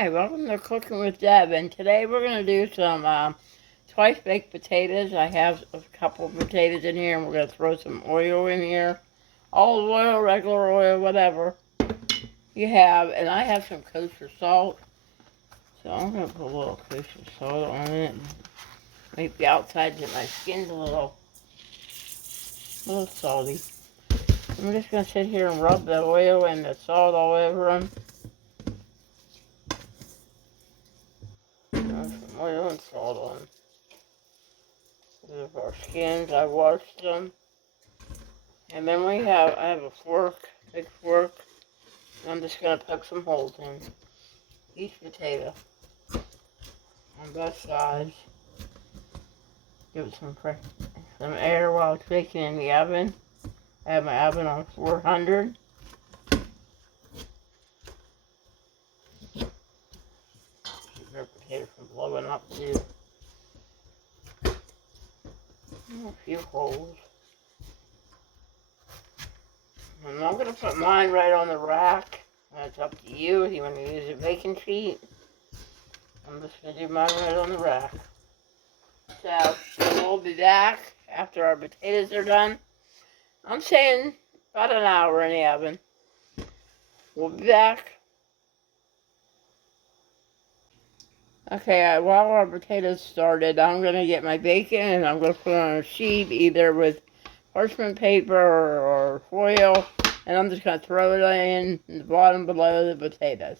Hi, welcome to Cooking with Deb, and today we're going to do some twice baked potatoes. I have a couple of potatoes in here, and we're going to throw some oil in here. Olive oil, regular oil, whatever you have, and I have some kosher salt, so I'm going to put a little kosher salt on it and make the outsides of my skin a little salty. I'm just going to sit here and rub the oil and the salt all over them. Some oil and salt on. These are our skins. I washed them. And then I have a fork, big fork. And I'm just going to poke some holes in each potato on both sides. Give it some air while it's baking in the oven. I have my oven on 400. Keep our potato from blowing up too. A few holes. And I'm going to put mine right on the rack. It's up to you if you want to use a baking sheet. I'm just going to do mine right on the rack. So, we'll be back after our potatoes are done. I'm saying about an hour in the oven. We'll be back. Okay, while our potatoes started, I'm going to get my bacon and I'm going to put it on a sheet, either with parchment paper or foil, and I'm just going to throw it in the bottom below the potatoes.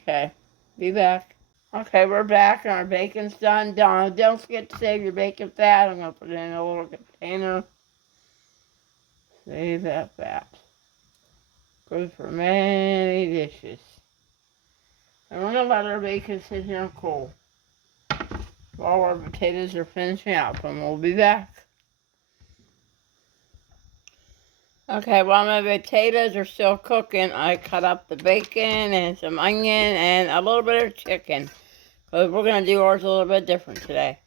Okay, be back. Okay, we're back and our bacon's done. Don't forget to save your bacon fat. I'm going to put it in a little container. Save that fat. Good for many dishes. And we're going to let our bacon sit here and cool while our potatoes are finishing up, and we'll be back. Okay, while my potatoes are still cooking, I cut up the bacon and some onion and a little bit of chicken. Because we're going to do ours a little bit different today.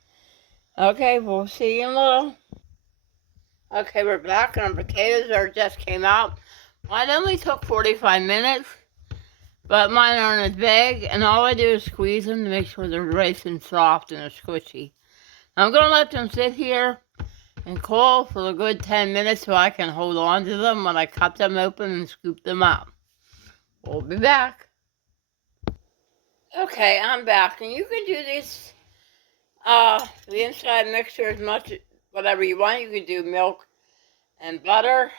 Okay, we'll see you in a little. Okay, we're back and our potatoes just came out. Mine only took 45 minutes, but mine aren't as big, and all I do is squeeze them to make sure they're nice and soft and they're squishy. I'm going to let them sit here and cool for a good 10 minutes so I can hold on to them when I cut them open and scoop them out. We'll be back. Okay, I'm back, and you can do this, the inside mixture as much, whatever you want. You can do milk and butter,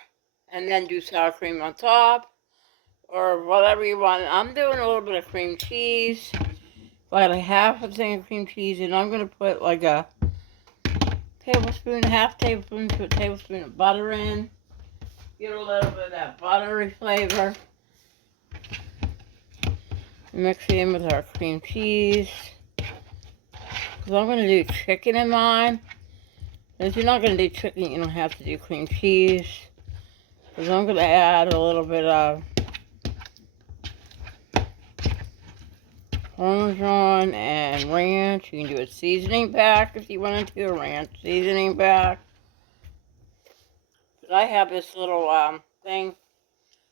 and then do sour cream on top, or whatever you want. I'm doing a little bit of cream cheese, like a half a thing of cream cheese, and I'm going to put like a half tablespoon to a tablespoon of butter in. Get a little bit of that buttery flavor. Mix it in with our cream cheese. Because I'm going to do chicken in mine. If you're not going to do chicken, you don't have to do cream cheese. Because I'm going to add a little bit of Parmesan and ranch. You can do a seasoning pack if you want to do a ranch seasoning pack. But I have this little thing,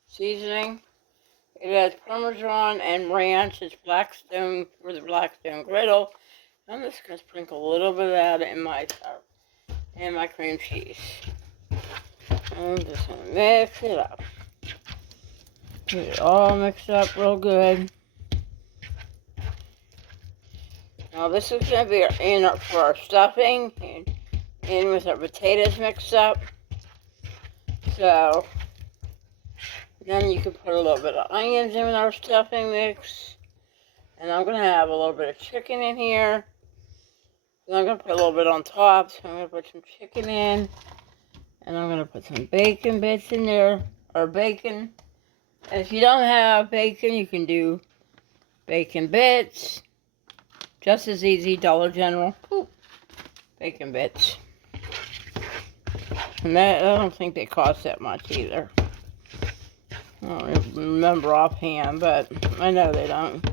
seasoning. It has Parmesan and ranch. It's Blackstone for the Blackstone griddle. I'm just going to sprinkle a little bit of that in my cream cheese. I'm just going to mix it up. Get it all mixed up real good. Now this is going to be in for our stuffing and in with our potatoes mixed up. So then you can put a little bit of onions in with our stuffing mix. And I'm going to have a little bit of chicken in here. And I'm going to put a little bit on top. So I'm going to put some chicken in. And I'm going to put some bacon bits in there. Or bacon. And if you don't have bacon, you can do bacon bits. Just as easy, Dollar General. Ooh, bacon bits. And I don't think they cost that much either. I don't remember offhand, but I know they don't.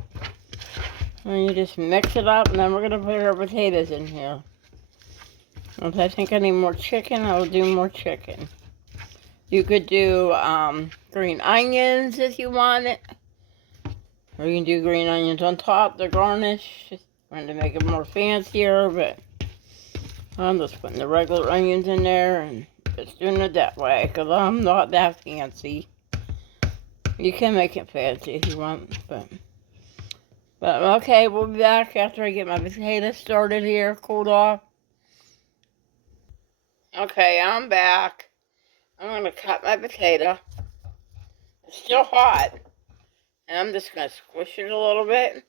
And you just mix it up, and then we're going to put our potatoes in here. If I think I need more chicken, I will do more chicken. You could do green onions if you want it. Or you can do green onions on top to garnish. Trying to make it more fancier, but I'm just putting the regular onions in there and just doing it that way because I'm not that fancy. You can make it fancy if you want, but okay, we'll be back after I get my potatoes started here, cooled off. Okay, I'm back. I'm going to cut my potato. It's still hot, and I'm just going to squish it a little bit.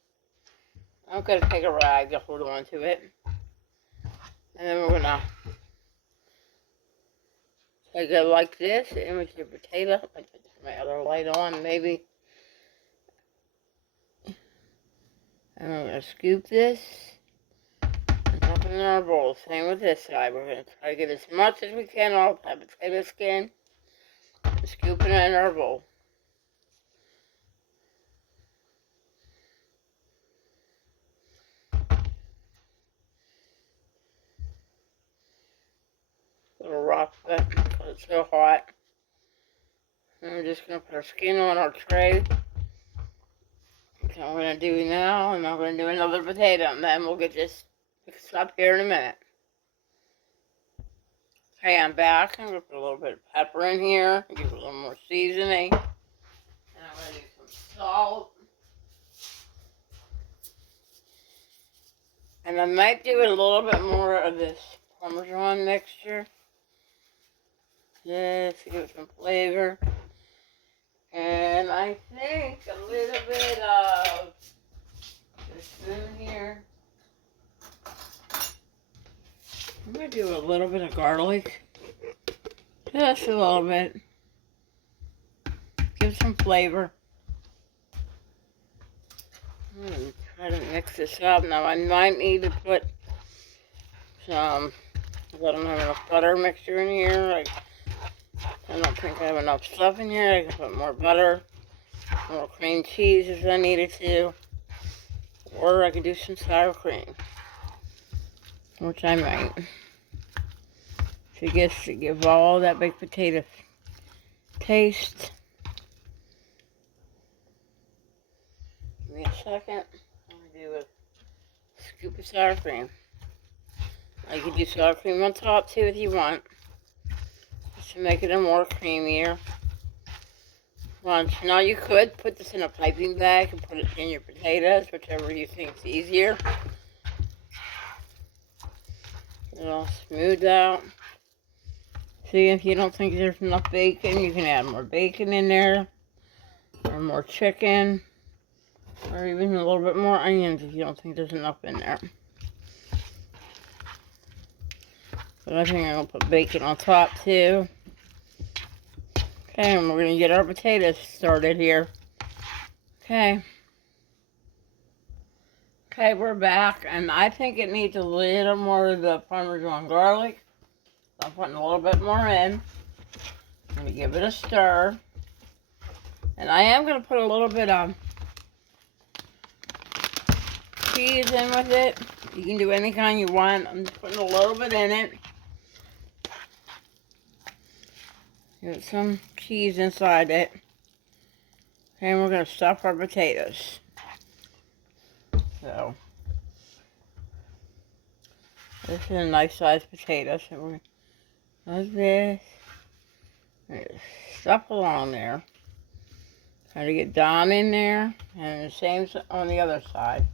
I'm going to take a rag to hold on to it, and then we're going to take it like this, and with your potato. I put my other light on, maybe. And I'm going to scoop this and dump it in our bowl. Same with this side. We're going to try to get as much as we can off that potato skin and scoop it in our bowl. A little rough, but because it's so hot. And we're just going to put our skin on our tray. That's what I'm going to do now, and I'm going to do another potato, and then we'll get this mixed up here in a minute. Okay, I'm back. I'm going to put a little bit of pepper in here, give it a little more seasoning. And I'm going to do some salt. And I might do a little bit more of this Parmesan mixture. Just to give it some flavor. And I think a little bit of the spoon here. I'm going to do a little bit of garlic. Just a little bit. Give some flavor. I'm going to try to mix this up. Now I might need to put some, I don't have enough butter mixture in here. I don't think I have enough stuff in here. I can put more butter, more cream cheese if I needed to. Or I could do some sour cream, which I might. To give all that baked potato taste. Give me a second. I'm going to do a scoop of sour cream. You can do sour cream on top too if you want. To make it a more creamier lunch. Now you could put this in a piping bag and put it in your potatoes, whichever you think is easier. It'll smooth out. See, if you don't think there's enough bacon, you can add more bacon in there, or more chicken, or even a little bit more onions if you don't think there's enough in there. But I think I'm going to put bacon on top too. Okay, and we're going to get our potatoes started here. Okay, we're back, and I think it needs a little more of the Parmesan garlic. So I'm putting a little bit more in. I'm going to give it a stir. And I am going to put a little bit of cheese in with it. You can do any kind you want. I'm just putting a little bit in it. Get some cheese inside it. And we're going to stuff our potatoes. So, this is a nice sized potato. So we're like this. And stuff along there. Try to get down in there. And the same on the other side.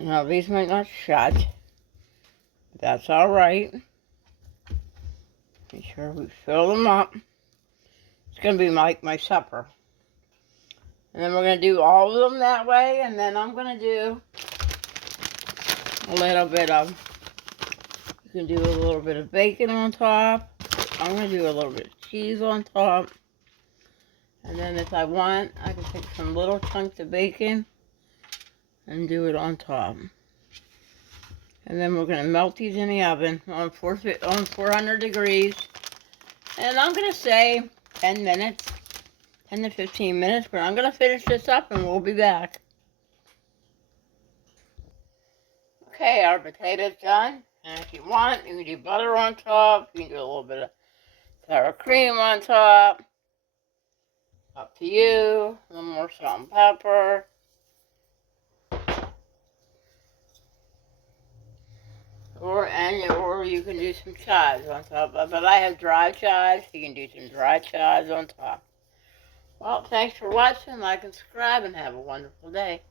Now these might not shut. But that's alright. Make sure we fill them up. It's going to be like my supper. And then we're going to do all of them that way. And then I'm going to do a little bit of, you can do a little bit of bacon on top. I'm going to do a little bit of cheese on top. And then if I want, I can take some little chunks of bacon and do it on top. And then we're going to melt these in the oven on 400 degrees. And I'm going to say 10 minutes, 10 to 15 minutes, but I'm going to finish this up and we'll be back. Okay, our potatoes done. And if you want, you can do butter on top. You can do a little bit of sour cream on top. Up to you. A little more salt and pepper. Or you can do some chives on top of it. But I have dry chives. You can do some dry chives on top. Well, thanks for watching. Like and subscribe and have a wonderful day.